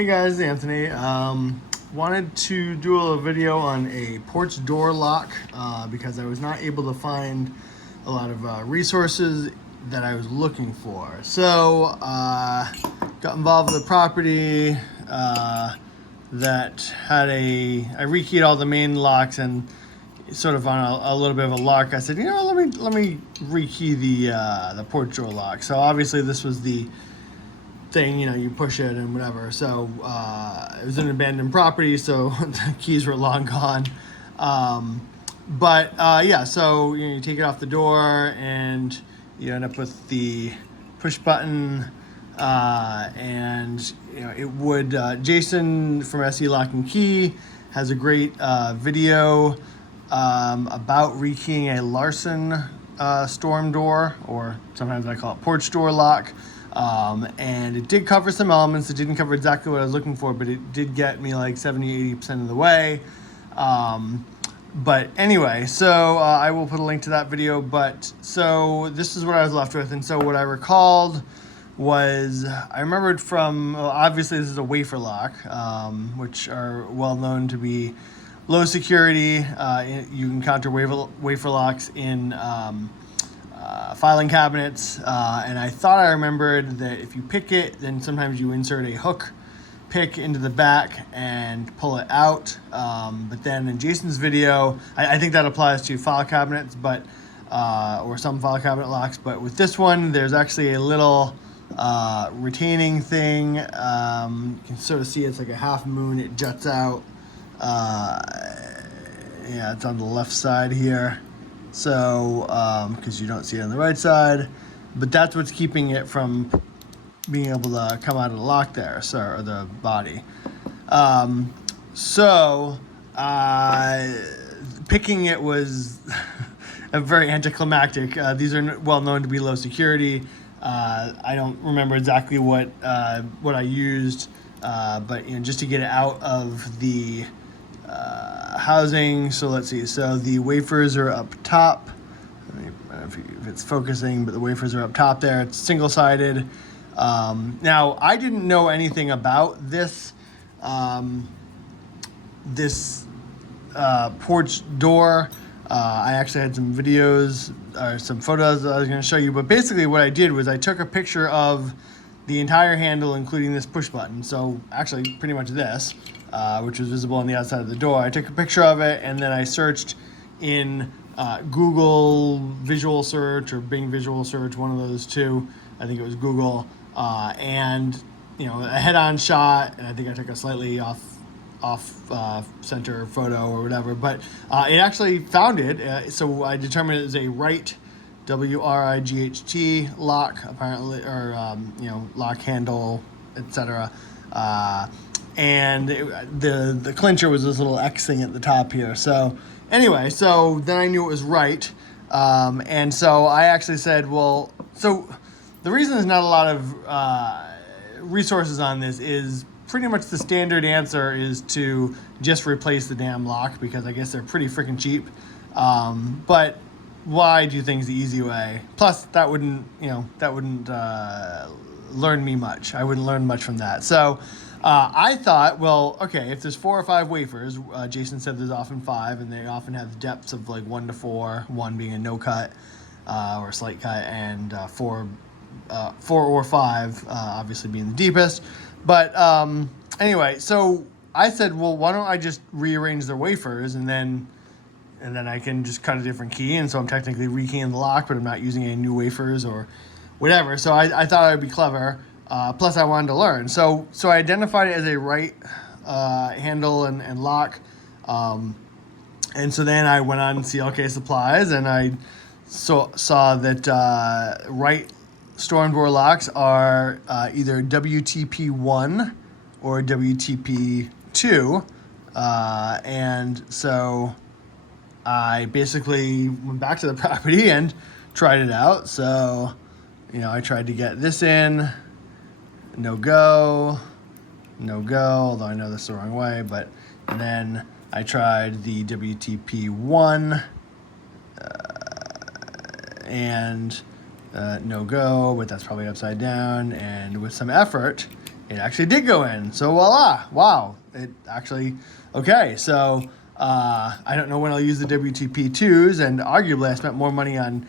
Hey guys, Anthony. Wanted to do a video on a porch door lock because I was not able to find a lot of resources that I was looking for. So got involved with a property that had I rekeyed all the main locks, and sort of on a little bit of a lark, I said, let me rekey the porch door lock. So obviously this was the thing, you push it and whatever. So it was an abandoned property, so the keys were long gone. So you take it off the door and you end up with the push button, and it would. Jason from SE Lock and Key has a great video about rekeying a Larson storm door, or sometimes I call it porch door lock. And it did cover some elements. It didn't cover exactly what I was looking for, but it did get me like 70-80% of the way. But anyway, so I will put a link to that video. But so this is what I was left with. And so what I recalled was, I remembered from, obviously this is a wafer lock, which are well known to be low security. You encounter wafer locks in filing cabinets, and I thought I remembered that if you pick it, then sometimes you insert a hook pick into the back and pull it out. But then in Jason's video, I think that applies to file cabinets, but or some file cabinet locks. But with this one, there's actually a little retaining thing. You can sort of see it's like a half moon. It juts out. Yeah, it's on the left side here. So, because you don't see it on the right side, but that's what's keeping it from being able to come out of the lock there, or the body. Picking it was very anticlimactic. These are well known to be low security. I don't remember exactly what I used, but just to get it out of the housing. So let's see. So the wafers are up top. I don't know if it's focusing, but the wafers are up top there. It's single-sided. Now, I didn't know anything about this porch door. I actually had some videos or some photos that I was going to show you. But basically what I did was I took a picture of the entire handle, including this push button. So actually pretty much this, which was visible on the outside of the door. I took a picture of it, and then I searched in Google Visual Search or Bing Visual Search, one of those two. I think it was Google, and a head-on shot, and I think I took a slightly off center photo or whatever, but it actually found it. So I determined it was a Wright, WRIGHT lock, apparently, or lock handle, etc. And the clincher was this little X thing at the top here. So anyway, so then I knew it was Wright, and so I actually said, well, so the reason there's not a lot of resources on this is pretty much the standard answer is to just replace the damn lock, because I guess they're pretty freaking cheap. But why do things the easy way? Plus, that wouldn't learn me much. I wouldn't learn much from that. So I thought, well, okay, if there's 4 or 5 wafers, Jason said there's often 5, and they often have depths of like 1 to 4, 1 being a no cut or a slight cut, and 4 or 5 obviously being the deepest. But anyway, so I said, well, why don't I just rearrange the wafers, and then I can just cut a different key, and so I'm technically rekeying the lock, but I'm not using any new wafers or whatever. So I thought I would be clever. Plus, I wanted to learn. So I identified it as a Wright handle and lock. And so then I went on CLK Supplies, and I saw that Wright storm door locks are either WTP1 or WTP2. And so I basically went back to the property and tried it out. So, I tried to get this in. No go, although I know this is the wrong way, and then I tried the WTP1, and no go, but that's probably upside down, and with some effort, it actually did go in. So voila, wow, it actually, okay. So I don't know when I'll use the WTP2s, and arguably I spent more money on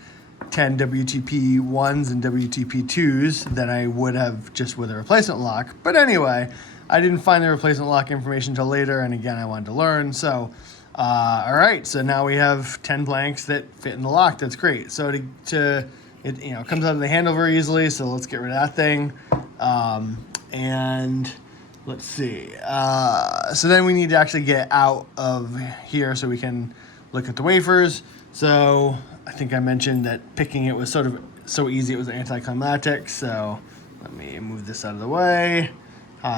10 WTP1s and WTP2s than I would have just with a replacement lock. But anyway, I didn't find the replacement lock information until later, and again, I wanted to learn. So, all right, so now we have 10 blanks that fit in the lock. That's great. So it comes out of the handle very easily, so let's get rid of that thing. And let's see. So then we need to actually get out of here so we can look at the wafers. So I think I mentioned that picking it was sort of so easy it was anticlimactic. So let me move this out of the way.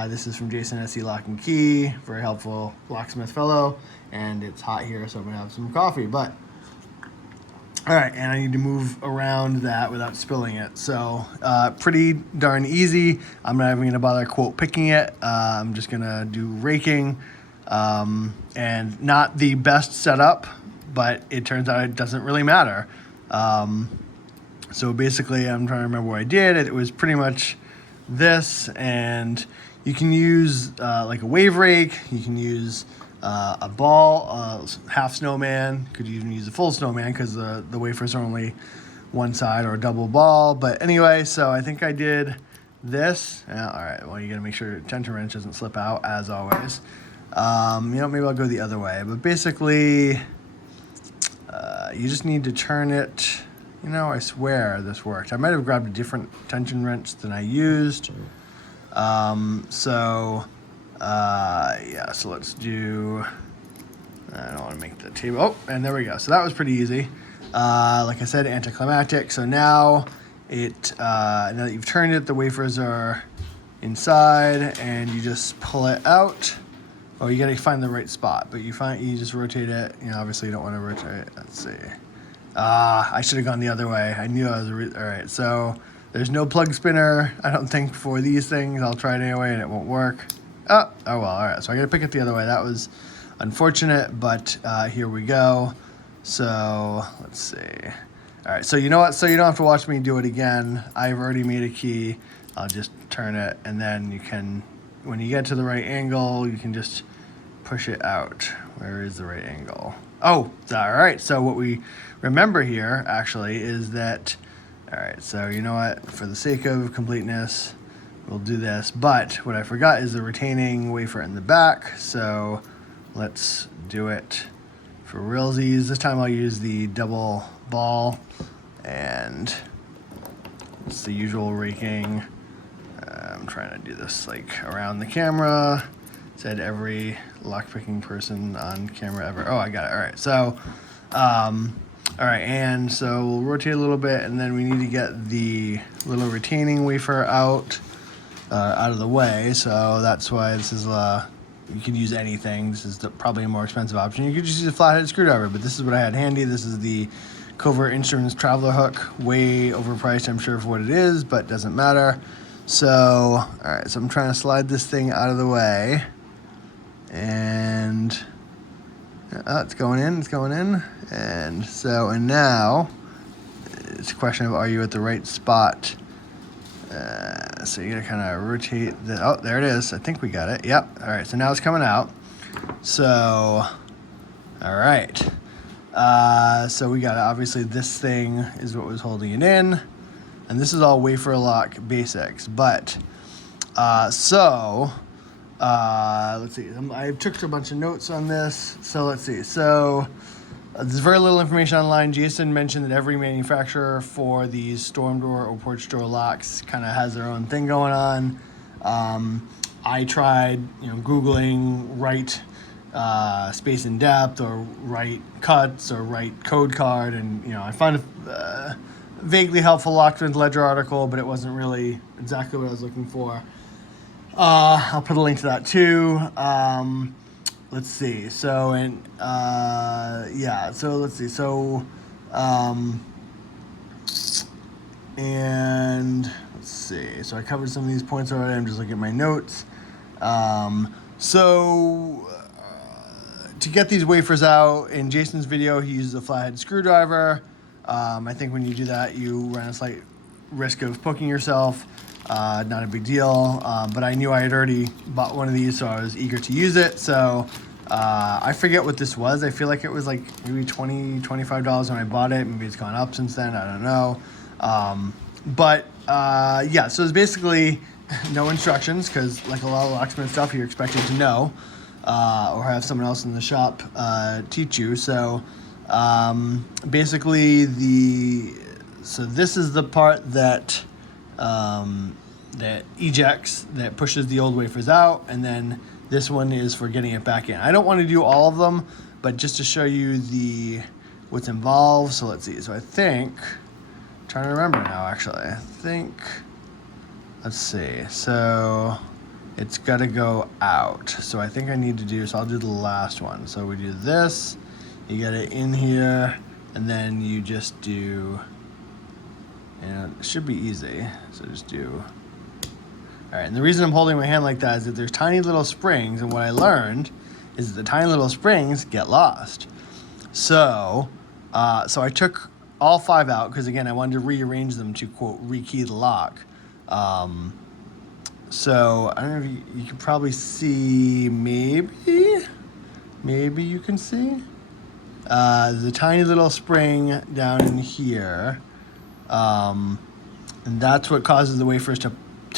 This is from Jason SE Lock and Key, very helpful locksmith fellow. And it's hot here, so I'm gonna have some coffee. But all right, and I need to move around that without spilling it. So pretty darn easy. I'm not even gonna bother quote picking it. I'm just gonna do raking, and not the best setup, but it turns out it doesn't really matter. So basically, I'm trying to remember what I did. It was pretty much this, and you can use like a wave rake. You can use a ball, half snowman. Could even use a full snowman because the wafers are only one side, or a double ball. But anyway, so I think I did this. All right, well, you gotta make sure your tension wrench doesn't slip out, as always. Maybe I'll go the other way. But basically, you just need to turn it. I swear this worked. I might have grabbed a different tension wrench than I used. So let's do, I don't want to make the table. Oh, and there we go. So that was pretty easy. Like I said, anticlimactic. So now now that you've turned it, the wafers are inside, and you just pull it out. Oh, you got to find the right spot, but you just rotate it. Obviously you don't want to rotate it. Let's see. I should have gone the other way. I knew I was, all right. So there's no plug spinner, I don't think, for these things. I'll try it anyway, and it won't work. Oh well, all right. So I got to pick it the other way. That was unfortunate, but here we go. So let's see. All right. So you know what? So you don't have to watch me do it again. I've already made a key. I'll just turn it, and then you can, when you get to the right angle, you can just push it out. Where is the right angle? Oh, all right. So what we remember here actually is that, all right, so you know what? For the sake of completeness, we'll do this. But what I forgot is the retaining wafer in the back. So let's do it for realsies. This time I'll use the double ball, and it's the usual raking. I'm trying to do this like around the camera. Said every lockpicking person on camera ever. Oh, I got it. All right. So, all right. And so we'll rotate a little bit, and then we need to get the little retaining wafer out of the way. So that's why this is, you can use anything. This is probably a more expensive option. You could just use a flathead screwdriver, but this is what I had handy. This is the Covert Instruments Traveler Hook. Way overpriced, I'm sure, for what it is, but doesn't matter. So, all right. So I'm trying to slide this thing out of the way. And it's going in, and so, and now it's a question of, are you at the right spot? So you gotta kind of rotate oh, there it is. I think we got it. Yep. All right, so now it's coming out. So, all right. So we got it. Obviously this thing is what was holding it in, and this is all wafer lock basics, but let's see. I took a bunch of notes on this. So let's see. So there's very little information online. Jason mentioned that every manufacturer for these storm door or porch door locks kind of has their own thing going on. I tried, Googling Wright space and depth, or Wright cuts, or Wright code card, and I found a vaguely helpful locksmith ledger article, but it wasn't really exactly what I was looking for. I'll put a link to that too. Let's see. So, and so let's see. So, and let's see. So I covered some of these points already. I'm just looking at my notes. To get these wafers out, in Jason's video, he uses a flathead screwdriver. I think when you do that, you run a slight risk of poking yourself. Not a big deal, but I knew I had already bought one of these, so I was eager to use it. So I forget what this was. I feel like it was like maybe $20, $25 when I bought it. Maybe it's gone up since then. I don't know. Yeah, so it's basically no instructions, because like a lot of locksmith stuff, you're expected to know or have someone else in the shop teach you. So basically so this is the part that that ejects, that pushes the old wafers out, and then this one is for getting it back in. I don't want to do all of them, but just to show you what's involved. So let's see. So I think, I'm trying to remember now actually. I think, let's see. So it's got to go out. So I think I need to do, so I'll do the last one. So we do this, you get it in here, and then you just do, and it should be easy. So just do, all right. And the reason I'm holding my hand like that is that there's tiny little springs, and what I learned is that the tiny little springs get lost. So, so I took all 5 out, because again, I wanted to rearrange them to, quote, rekey the lock. So I don't know if you can probably see, maybe you can see the tiny little spring down in here, and that's what causes the wafers to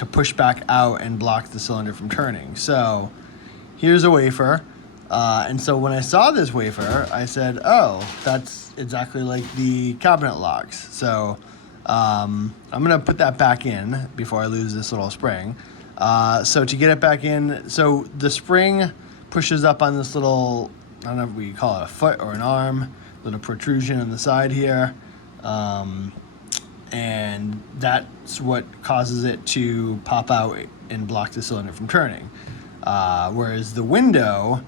push back out and block the cylinder from turning. So here's a wafer, and so when I saw this wafer, I said, oh, that's exactly like the cabinet locks. So I'm gonna put that back in before I lose this little spring. So to get it back in, so the spring pushes up on this little, I don't know if we call it a foot or an arm, little protrusion on the side here. And that's what causes it to pop out and block the cylinder from turning. Whereas the window,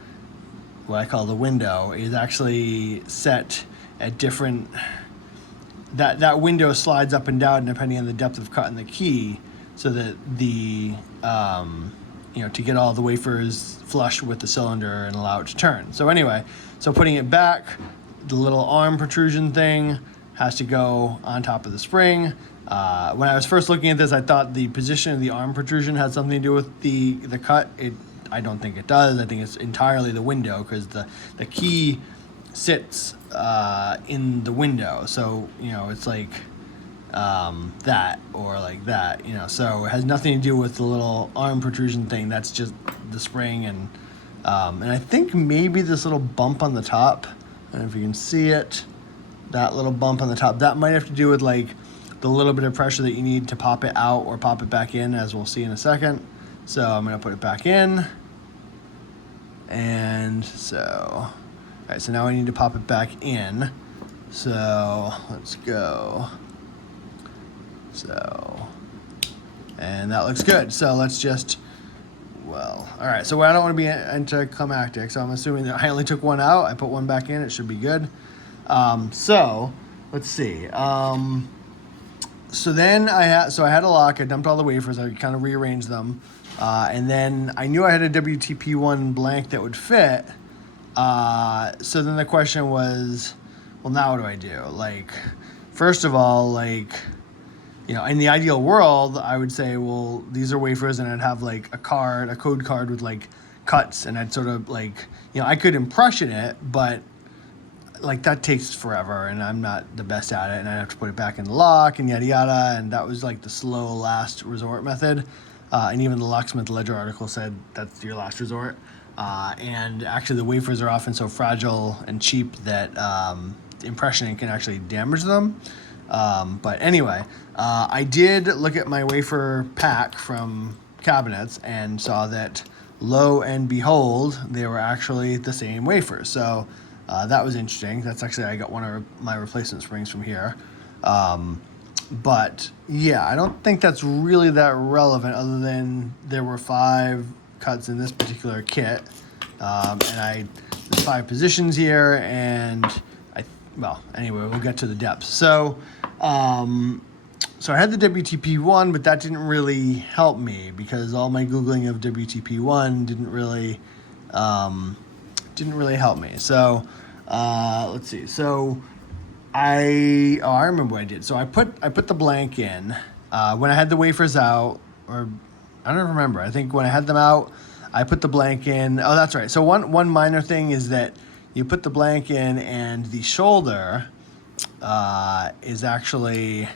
what I call the window, is actually set at different, that window slides up and down depending on the depth of cut in the key, so that the, to get all the wafers flush with the cylinder and allow it to turn. So anyway, so putting it back, the little arm protrusion thing has to go on top of the spring. When I was first looking at this, I thought the position of the arm protrusion had something to do with the cut. I don't think it does. I think it's entirely the window, because the key sits in the window. So, it's like that or like that, so it has nothing to do with the little arm protrusion thing. That's just the spring. And I think maybe this little bump on the top, I don't know if you can see it, that little bump on the top, that might have to do with like the little bit of pressure that you need to pop it out or pop it back in, as we'll see in a second. So I'm going to put it back in. And so, all right, so now I need to pop it back in. So let's go. So, and that looks good. So let's just, well, all right. So I don't want to be anticlimactic. So I'm assuming that I only took one out. I put one back in. It should be good. So let's see. So then I had a lock. I dumped all the wafers. I kind of rearranged them. And then I knew I had a WTP1 blank that would fit. So then the question was, well, now what do I do? Like, first of all, like, in the ideal world, I would say, well, these are wafers, and I'd have like a code card with like cuts, and I'd sort of like, I could impression it, but like that takes forever, and I'm not the best at it, and I'd have to put it back in the lock and yada yada, and that was like the slow last resort method. And even the locksmith ledger article said that's your last resort. And actually the wafers are often so fragile and cheap that impressioning can actually damage them. But anyway, I did look at my wafer pack from cabinets and saw that, lo and behold, they were actually the same wafers. So that was interesting. That's actually, I got one of my replacement springs from here. But yeah, I don't think that's really that relevant, other than there were 5 cuts in this particular kit. And there's 5 positions here, and well, anyway, we'll get to the depths. So I had the WTP1, but that didn't really help me, because all my Googling of WTP1 didn't really help me. So let's see. So I remember what I did. So I put the blank in when I had the wafers out. or I don't remember. I think when I had them out, I put the blank in. Oh, that's right. So one minor thing is that you put the blank in, and the shoulder is actually,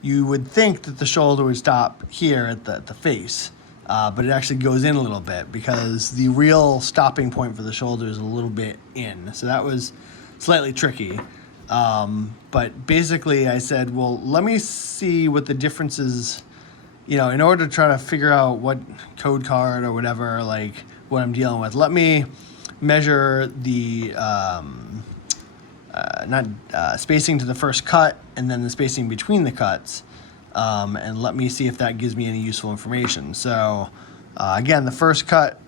you would think that the shoulder would stop here at the face, but it actually goes in a little bit because the real stopping point for the shoulder is a little bit in. So that was slightly tricky. But basically I said, well, let me see what the difference is, in order to try to figure out what code card or whatever, like what I'm dealing with. Let me measure the spacing to the first cut and then the spacing between the cuts, and let me see if that gives me any useful information. So again, the first cut,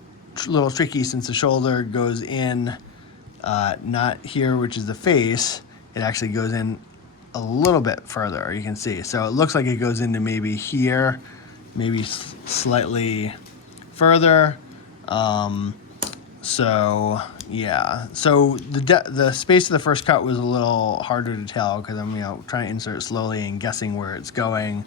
a little tricky since the shoulder goes in, not here, which is the face. It actually goes in a little bit further, you can see. So it looks like it goes into maybe here, maybe slightly further. So yeah, so the space of the first cut was a little harder to tell because I'm trying to insert slowly and guessing where it's going.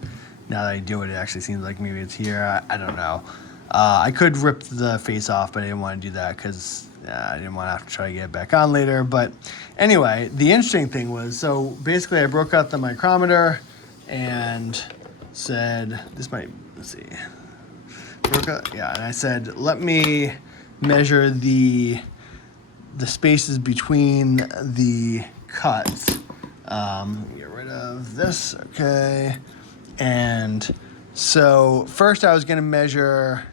Now that I do it, it actually seems like maybe it's here. I don't know. I could rip the face off, but I didn't want to do that because I didn't want to have to try to get it back on later. But anyway, the interesting thing was, so basically I broke out the micrometer and said, let's see, and I said, let me measure the spaces between the cuts. Get rid of this, okay. And so first I was going to measure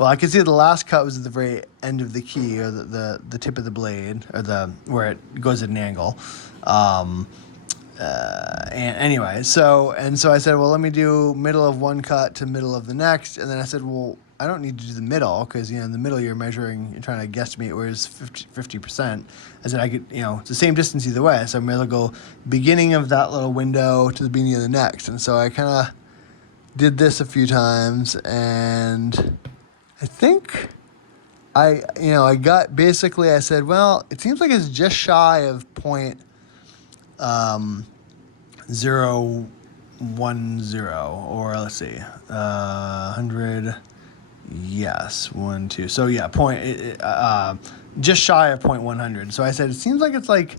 I could see the last cut was at the very end of the key, or the tip of the blade, or where it goes at an angle. And anyway, so I said, well, let me do middle of one cut to middle of the next. And then I said, well, I don't need to do the middle because, in the middle you're trying to guesstimate where it's 50%. I said I could, it's the same distance either way. So I may as well go beginning of that little window to the beginning of the next. And so I kind of did this a few times, and I think I got, basically I said, well, it seems like it's just shy of 0.010, or let's see, 100, yes, 1, 2. So yeah, just shy of 0.100. So I said, it seems like it's like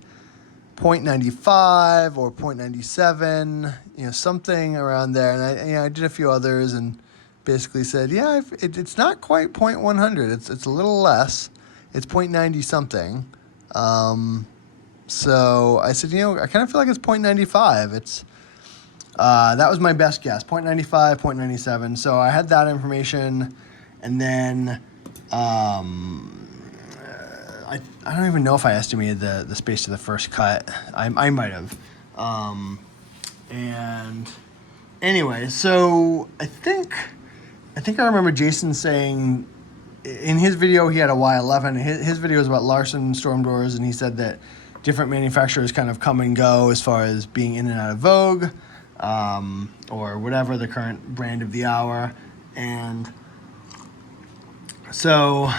0.95 or 0.97, something around there. And I did a few others and basically said, yeah, it's not quite 0.100. It's a little less. It's 0.90 something. So I said, I kind of feel like it's 0.95. It's that was my best guess, 0.95, 0.97. So I had that information, and then I don't even know if I estimated the space of the first cut. I might have. And anyway, so I think I remember Jason saying in his video he had a Y11. His video was about Larson storm doors, and he said that different manufacturers kind of come and go as far as being in and out of vogue, or whatever the current brand of the hour. And so,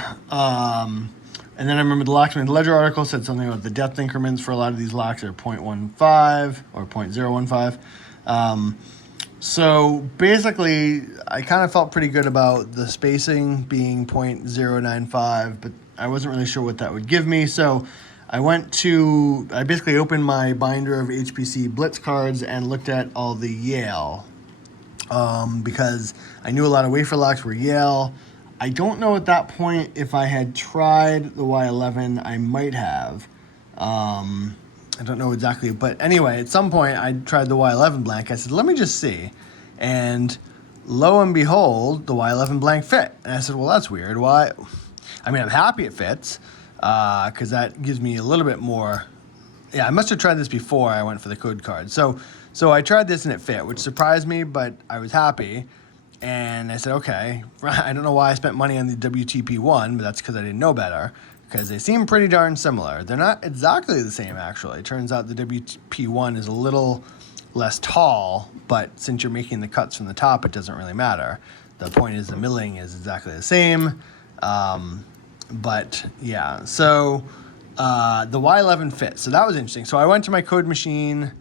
and then I remember the Locksmith Ledger article said something about the depth increments for a lot of these locks are 0.15 or 0.015. So basically, I kind of felt pretty good about the spacing being 0.095, but I wasn't really sure what that would give me. So I basically opened my binder of HPC Blitz cards and looked at all the Yale, because I knew a lot of wafer locks were Yale. I don't know at that point if I had tried the Y11. I might have. I don't know exactly. But anyway, at some point I tried the Y11 blank. I said, let me just see. And lo and behold, the Y11 blank fit. And I said, well, that's weird. Why? I mean, I'm happy it fits, because that gives me a little bit more. Yeah, I must have tried this before I went for the code card. So I tried this and it fit, which surprised me, but I was happy. And I said, okay, I don't know why I spent money on the WTP1, but that's because I didn't know better, because they seem pretty darn similar. They're not exactly the same, actually. It turns out the WTP1 is a little less tall, but since you're making the cuts from the top, it doesn't really matter. The point is the milling is exactly the same. But yeah, so the Y11 fits. So that was interesting. So I went to my code machine.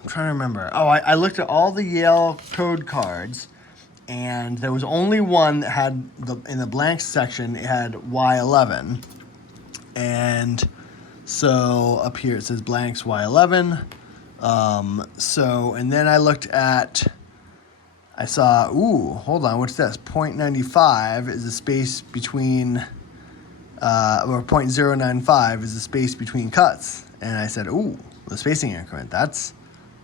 I'm trying to remember. Oh, I looked at all the Yale code cards, and there was only one that had in the blanks section, it had Y11. And so up here it says blanks Y11. And then I looked at, I saw, ooh, hold on, what's this? 0.95 is the space between, or 0.095 is the space between cuts. And I said, ooh, the spacing increment, that's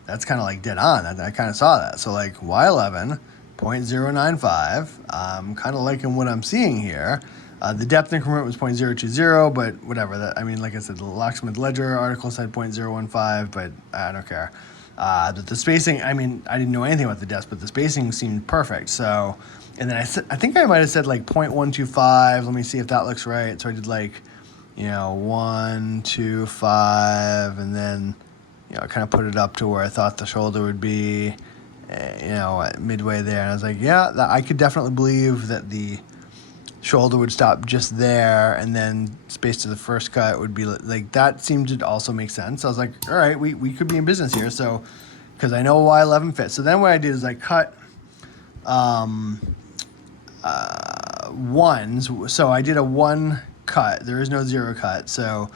kind of like dead on. I kind of saw that. So like Y11, 0.095, I'm kind of liking what I'm seeing here. The depth increment was 0.020, but whatever. Like I said, the locksmith ledger article said 0.015, but I don't care. But the spacing, I didn't know anything about the depth, but the spacing seemed perfect. So, and then I think I might have said like 0.125. Let me see if that looks right. So I did 1, 2, 5, and then, I kind of put it up to where I thought the shoulder would be, midway there. And I was like, yeah, I could definitely believe that the shoulder would stop just there, and then space to the first cut would be like that. Seemed to also make sense. So I was like, all right, we could be in business here. So, because I know Y11 fits. So then what I did is I cut ones. So I did a 1 cut. There is no 0 cut. So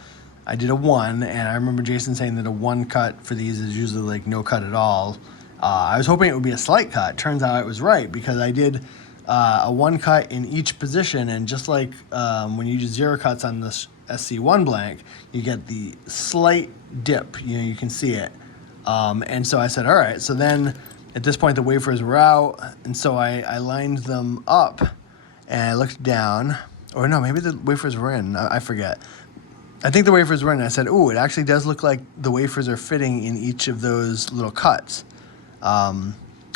I did a 1, and I remember Jason saying that a 1 cut for these is usually like no cut at all. I was hoping it would be a slight cut. Turns out I was right, because I did a 1 cut in each position, and just like when you do 0 cuts on this SC1 blank, you get the slight dip. You can see it. And so I said, all right. So then at this point the wafers were out, and so I lined them up, and I looked down. Or no, maybe the wafers were in. I forget. I think the wafers were in. And I said, ooh, it actually does look like the wafers are fitting in each of those little cuts. A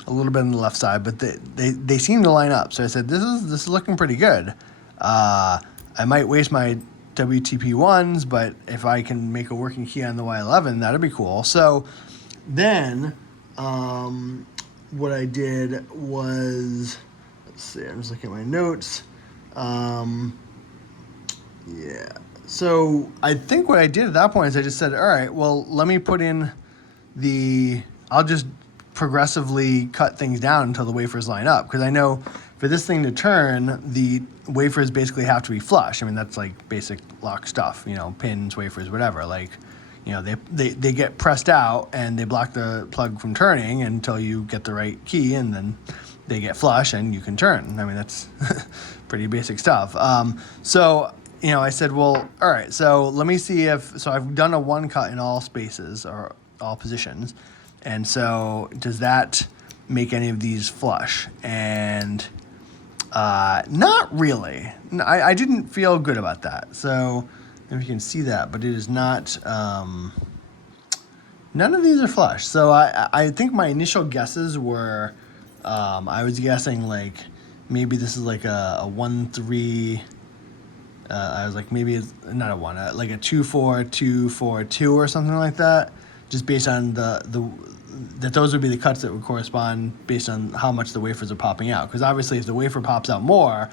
little bit on the left side, but they seem to line up. So I said, this is looking pretty good. I might waste my WTP ones, but if I can make a working key on the Y11, that'd be cool. So then what I did was, let's see, I'm just looking at my notes. Yeah. So I think what I did at that point is I just said, all right, well, let me put in I'll just progressively cut things down until the wafers line up, because I know for this thing to turn, the wafers basically have to be flush. That's like basic lock stuff, pins, wafers, whatever. They get pressed out and they block the plug from turning until you get the right key, and then they get flush and you can turn. That's pretty basic stuff. So I said, well, all right, so let me see so I've done a 1 cut in all spaces or all positions. And so does that make any of these flush? And not really. I didn't feel good about that. So if you can see that, but it is not, none of these are flush. So I think my initial guesses were, I was guessing like maybe this is like a 1-3. I was like, maybe it's not a 1, like a 2-4, 2-4, 2 or something like that. Just based on that those would be the cuts that would correspond based on how much the wafers are popping out. Because obviously if the wafer pops out more,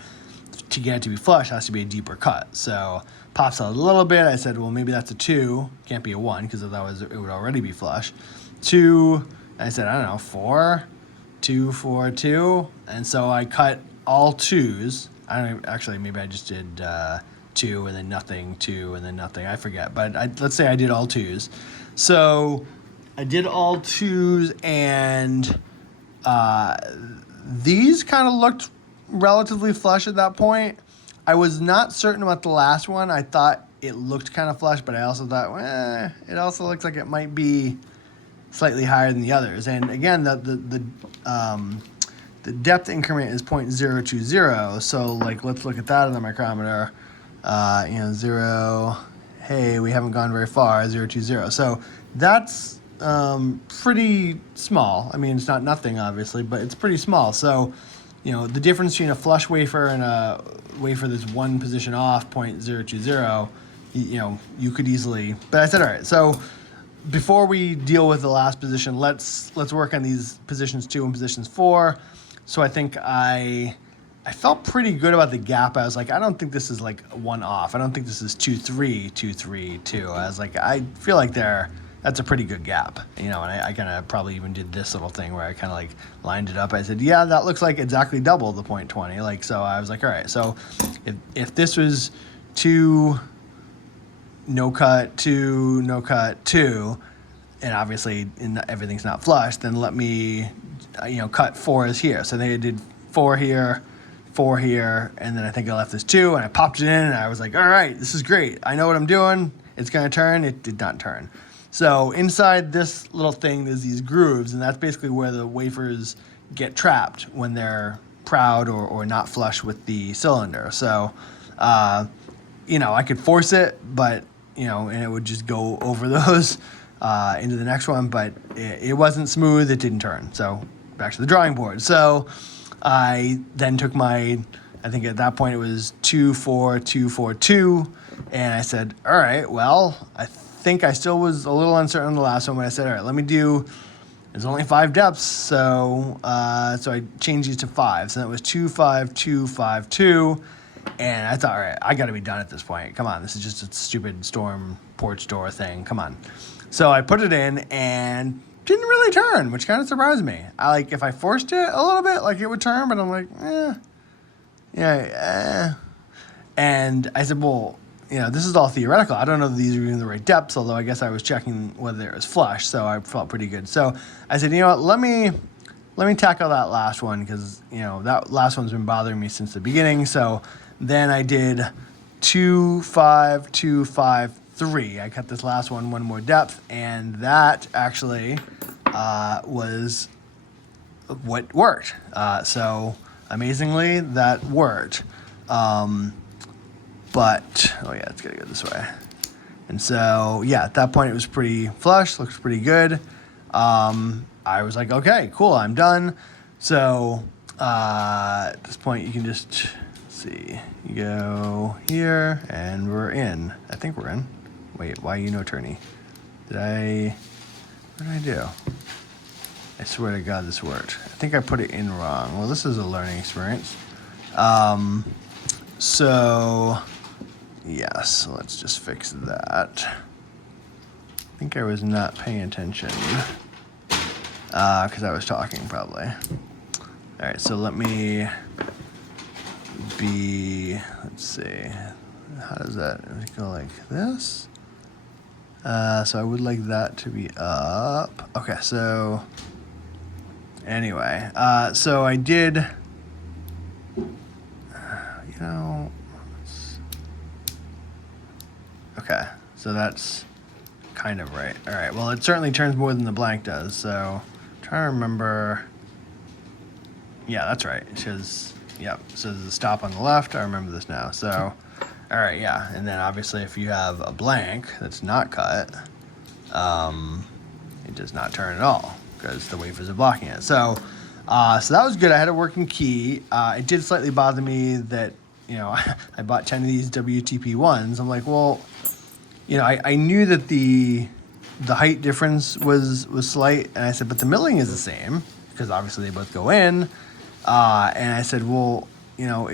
to get it to be flush, it has to be a deeper cut. So pops out a little bit, I said, well, maybe that's a 2. Can't be a 1, because otherwise it would already be flush. 2, I said, I don't know, 4, 2, 4, 2. And so I cut all 2s. Actually, maybe I just did 2 and then nothing, 2 and then nothing. I forget. But let's say I did all 2s. So I did all 2s, and these kind of looked relatively flush at that point. I was not certain about the last one. I thought it looked kind of flush, but I also thought, it also looks like it might be slightly higher than the others. And again, the depth increment is 0.020. So let's look at that on the micrometer. 0. Hey, we haven't gone very far. 0.20. So that's pretty small. It's not nothing, obviously, but it's pretty small. So, the difference between a flush wafer and a wafer that's 1 position off, 0.020, you could easily. But I said, all right. So before we deal with the last position, let's work on these positions 2 and positions 4. So I think I felt pretty good about the gap. I was like, I don't think this is like 1 off. I don't think this is 2-3, 2-3, 2. I was like, I feel like they're that's a pretty good gap, you know. And I kind of probably even did this little thing where I kind of like lined it up. I said, yeah, that looks like exactly double the 0.20. Like, so I was like, all right, so if this was 2 no cut, 2 no cut, 2, and obviously everything's not flush, then let me, you know, cut 4s here. So they did 4 here, 4 here, and then I think I left this 2, and I popped it in, and I was like, all right, this is great. I know what I'm doing. It's going to turn. It did not turn. So inside this little thing, there's these grooves, and that's basically where the wafers get trapped when they're proud or not flush with the cylinder. So, you know, I could force it, but, you know, and it would just go over those into the next one, but it wasn't smooth. It didn't turn. So back to the drawing board. So I then took I think at that point it was 2, 4, 2, 4, 2. And I said, all right, well, I think I still was a little uncertain on the last one, but I said, all right, let me do, there's only 5 depths. So I changed these to 5. So that was 2, 5, 2, 5, 2. And I thought, all right, I got to be done at this point. Come on, this is just a stupid storm porch door thing. Come on. So I put it in and didn't really turn, which kind of surprised me. If I forced it a little bit, like it would turn, but I'm like, And I said, well, you know, this is all theoretical. I don't know if these are even the right depths, although I guess I was checking whether it was flush, so I felt pretty good. So I said, you know what, let me tackle that last one, because, you know, that last one's been bothering me since the beginning. So then I did 2, 5, 2, 5, 3. I cut this last one more depth, and that actually was what worked. So amazingly, that worked. But, oh yeah, it's gotta go this way. And so, yeah, at that point it was pretty flush, looks pretty good. I was like, okay, cool, I'm done. So, at this point you can just see, you go here, and we're in. I think we're in. Wait, why you no turny? What did I do? I swear to God this worked. I think I put it in wrong. Well, this is a learning experience. So, yes, let's just fix that. I think I was not paying attention because I was talking probably. All right, so let me let's see, how does that go like this? So I would like that to be up. Okay, so anyway, so I did, you know, okay, so that's kind of right. All right, well, it certainly turns more than the blank does, so I'm trying to remember. Yeah, that's right. It says, yep, so there's a stop on the left. I remember this now. So, all right, yeah. And then obviously if you have a blank that's not cut, it does not turn at all because the wafers are blocking it. So that was good. I had a working key. It did slightly bother me that, you know, I bought 10 of these WTP ones. I'm like, well, you know, I knew that the height difference was slight, and I said, but the milling is the same because obviously they both go in. And I said, well, you know,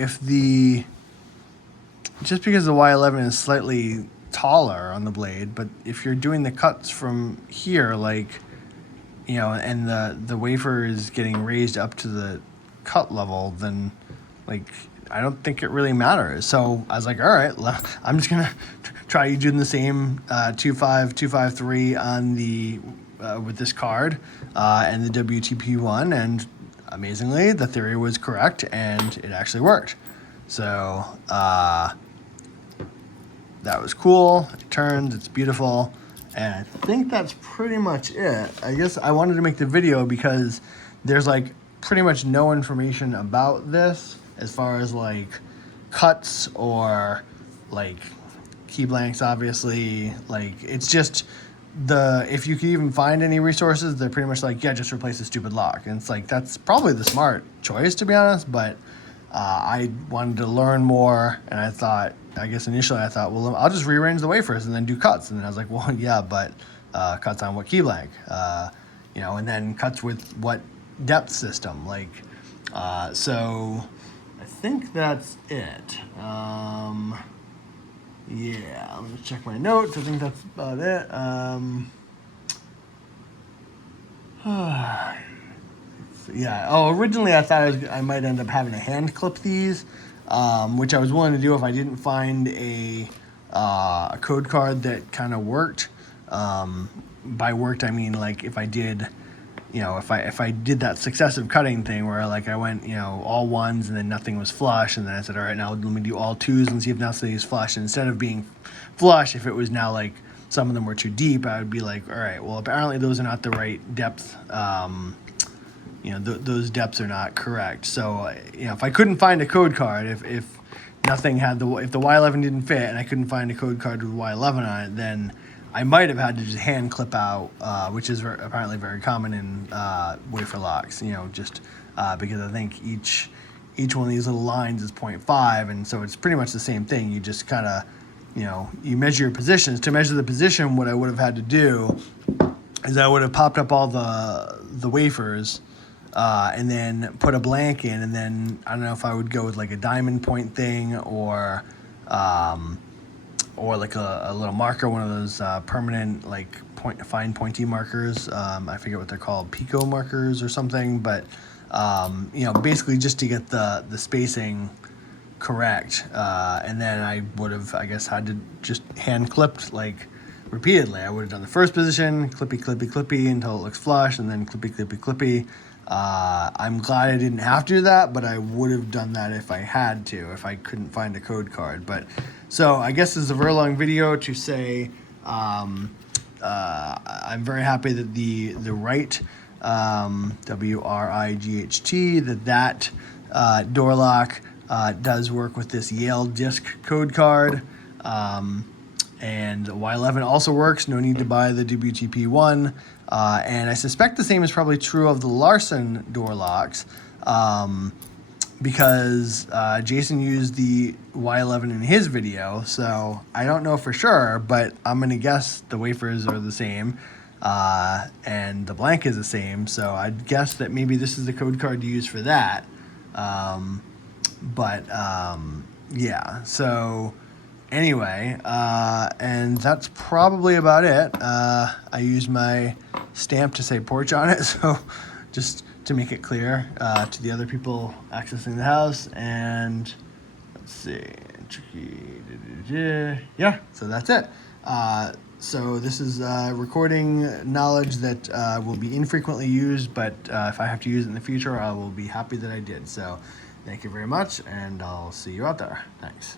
just because the Y11 is slightly taller on the blade, but if you're doing the cuts from here, like, you know, and the wafer is getting raised up to the cut level, then, like, I don't think it really matters. So I was like, all right, I'm just gonna try doing the same 25253 on the with this card and the WTP one, and amazingly, the theory was correct, and it actually worked. So that was cool. It turns. It's beautiful. And I think that's pretty much it. I guess I wanted to make the video because there's like pretty much no information about this as far as like cuts or like key blanks, obviously. Like, it's just if you can even find any resources, they're pretty much like, yeah, just replace the stupid lock. And it's like, that's probably the smart choice, to be honest, but I wanted to learn more, and I guess initially I thought, well, I'll just rearrange the wafers and then do cuts. And then I was like, well, yeah, but cuts on what key blank? You know, and then cuts with what depth system? Like, so I think that's it. Yeah, let me check my notes. I think that's about it. Yeah. Oh, originally I thought I might end up having to hand clip these, which I was willing to do if I didn't find a code card that kind of worked. By worked, I mean like if I did, if I did that successive cutting thing where like I went, all ones and then nothing was flush, and then I said, all right, now let me do all twos and see if nothing is flush. And instead of being flush, if it was now like some of them were too deep, I would be like, all right, well apparently those are not the right depth. Those depths are not correct. So, if I couldn't find a code card, if nothing had if the Y11 didn't fit and I couldn't find a code card with Y11 on it, then I might have had to just hand clip out, which is apparently very common in wafer locks. Just because I think each one of these little lines is 0.5, and so it's pretty much the same thing. You just kind of, you measure your positions. To measure the position, what I would have had to do is I would have popped up all the wafers. And then put a blank in, and then I don't know if I would go with like a diamond point thing or like a little marker, one of those permanent like fine pointy markers. I forget what they're called, pico markers or something. But basically just to get the spacing correct. And then I would have, I guess, had to just hand clipped like repeatedly. I would have done the first position, clippy, clippy, clippy until it looks flush, and then clippy, clippy, clippy. I'm glad I didn't have to do that, but I would have done that if I had to, if I couldn't find a code card. But so I guess this is a very long video to say I'm very happy that the Wright W-R-I-G-H-T that door lock does work with this Yale Disc code card. And Y11 also works. No need to buy the WTP one. And I suspect the same is probably true of the Larson door locks, because Jason used the Y11 in his video. So I don't know for sure, but I'm going to guess the wafers are the same, and the blank is the same. So I'd guess that maybe this is the code card to use for that. Yeah, so anyway, and that's probably about it. I used my stamp to say porch on it, so just to make it clear to the other people accessing the house. And let's see, yeah, so that's it. So this is recording knowledge that will be infrequently used, but if I have to use it in the future, I will be happy that I did. So thank you very much, and I'll see you out there. Thanks.